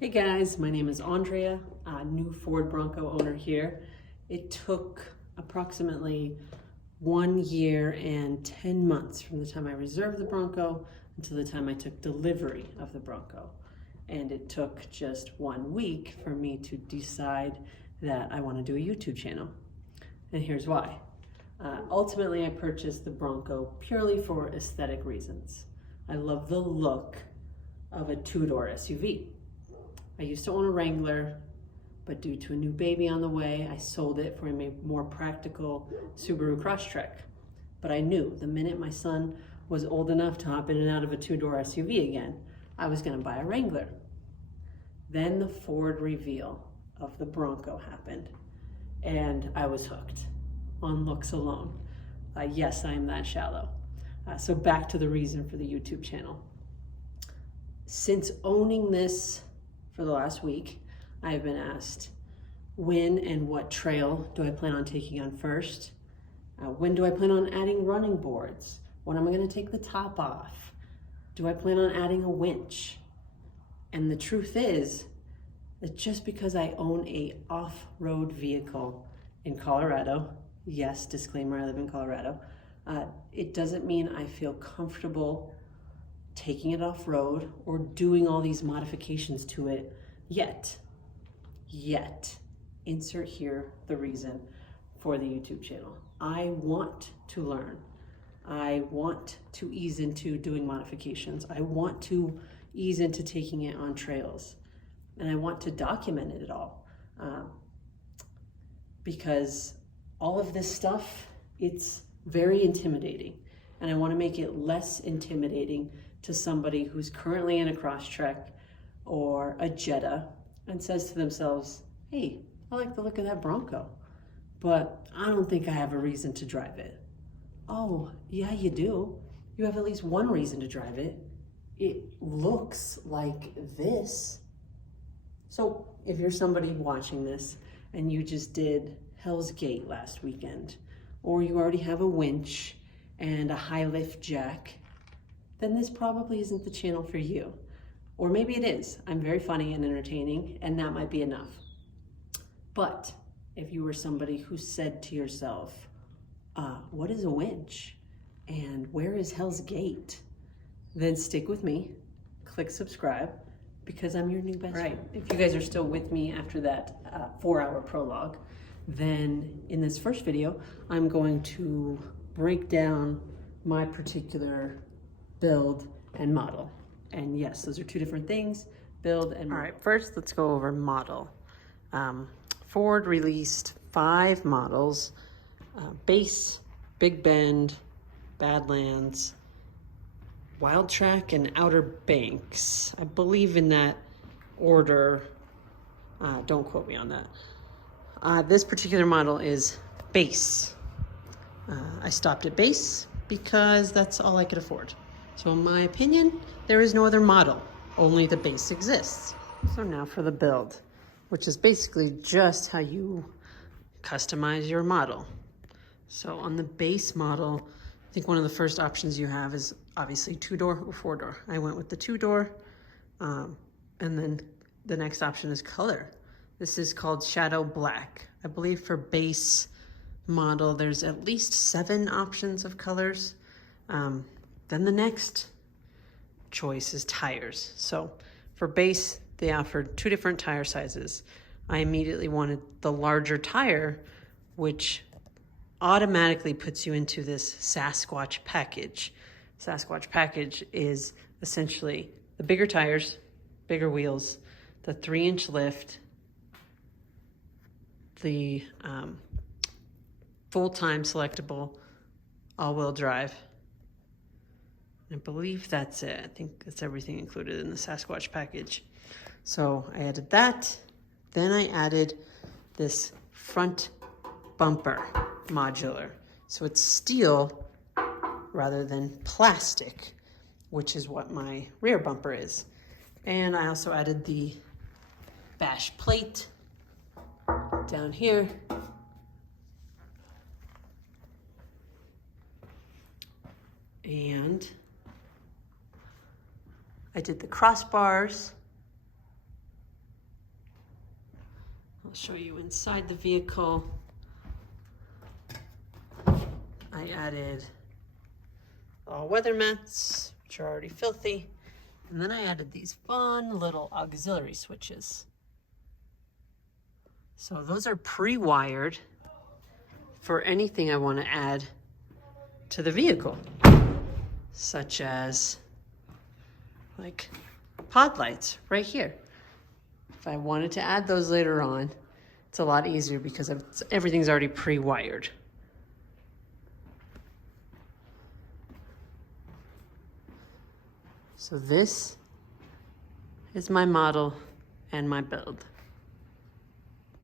Hey guys, my name is Andrea, new Ford Bronco owner here. It took approximately 1 year and 10 months from the time I reserved the Bronco until the time I took delivery of the Bronco. And it took just 1 week for me to decide that I want to do a YouTube channel. And here's why. Ultimately, I purchased the Bronco purely for aesthetic reasons. I love the look of a two-door SUV. I used to own a Wrangler, but due to a new baby on the way, I sold it for a more practical Subaru Crosstrek. But I knew the minute my son was old enough to hop in and out of a two-door SUV again, I was gonna buy a Wrangler. Then the Ford reveal of the Bronco happened, and I was hooked on looks alone. Yes, I am that shallow. So back to the reason for the YouTube channel. Since owning this for the last week, I have been asked, when and what trail do I plan on taking on first? When do I plan on adding running boards? When am I gonna take the top off? Do I plan on adding a winch? And the truth is that just because I own a off-road vehicle in Colorado, yes, disclaimer, I live in Colorado, it doesn't mean I feel comfortable taking it off-road or doing all these modifications to it yet. Insert here the reason for the YouTube channel. I want to learn. I want to ease into doing modifications. I want to ease into taking it on trails. And I want to document it all. Because all of this stuff, it's very intimidating. And I want to make it less intimidating to somebody who's currently in a Crosstrek or a Jetta and says to themselves, hey, I like the look of that Bronco, but I don't think I have a reason to drive it. Oh, yeah, you do. You have at least one reason to drive it. It looks like this. So if you're somebody watching this and you just did Hell's Gate last weekend, or you already have a winch and a high lift jack, then this probably isn't the channel for you. Or maybe it is. I'm very funny and entertaining, and that might be enough. But if you were somebody who said to yourself, what is a winch? And where is Hell's Gate? Then stick with me, click subscribe, because I'm your new best friend. If you guys are still with me after that 4-hour prologue, then in this first video, I'm going to break down my particular build and model. And yes, those are two different things, build and model. All right, first let's go over model. Ford released 5 models: Base, Big Bend, Badlands, Wild Track, and Outer Banks. I believe in that order. Don't quote me on that. This particular model is Base. I stopped at Base because that's all I could afford. So in my opinion, there is no other model, only the Base exists. So now for the build, which is basically just how you customize your model. So on the Base model, I think one of the first options you have is obviously 2-door or 4-door. I went with the 2-door, and then the next option is color. This is called Shadow Black. I believe for Base model, there's at least 7 options of colors. Then the next choice is tires. So for Base, they offered 2 different tire sizes. I immediately wanted the larger tire, which automatically puts you into this Sasquatch package. Sasquatch package is essentially the bigger tires, bigger wheels, the 3-inch lift, the full-time selectable all-wheel drive. I believe that's it. I think that's everything included in the Sasquatch package. So I added that. Then I added this front bumper modular. So it's steel rather than plastic, which is what my rear bumper is. And I also added the bash plate down here. And I did the crossbars I'll show you inside the vehicle. I added all weather mats, which are already filthy. And then I added these fun little auxiliary switches. So those are pre-wired for anything I want to add to the vehicle, such as like pod lights right here. If I wanted to add those later on, it's a lot easier because everything's already pre-wired. So this is my model and my build.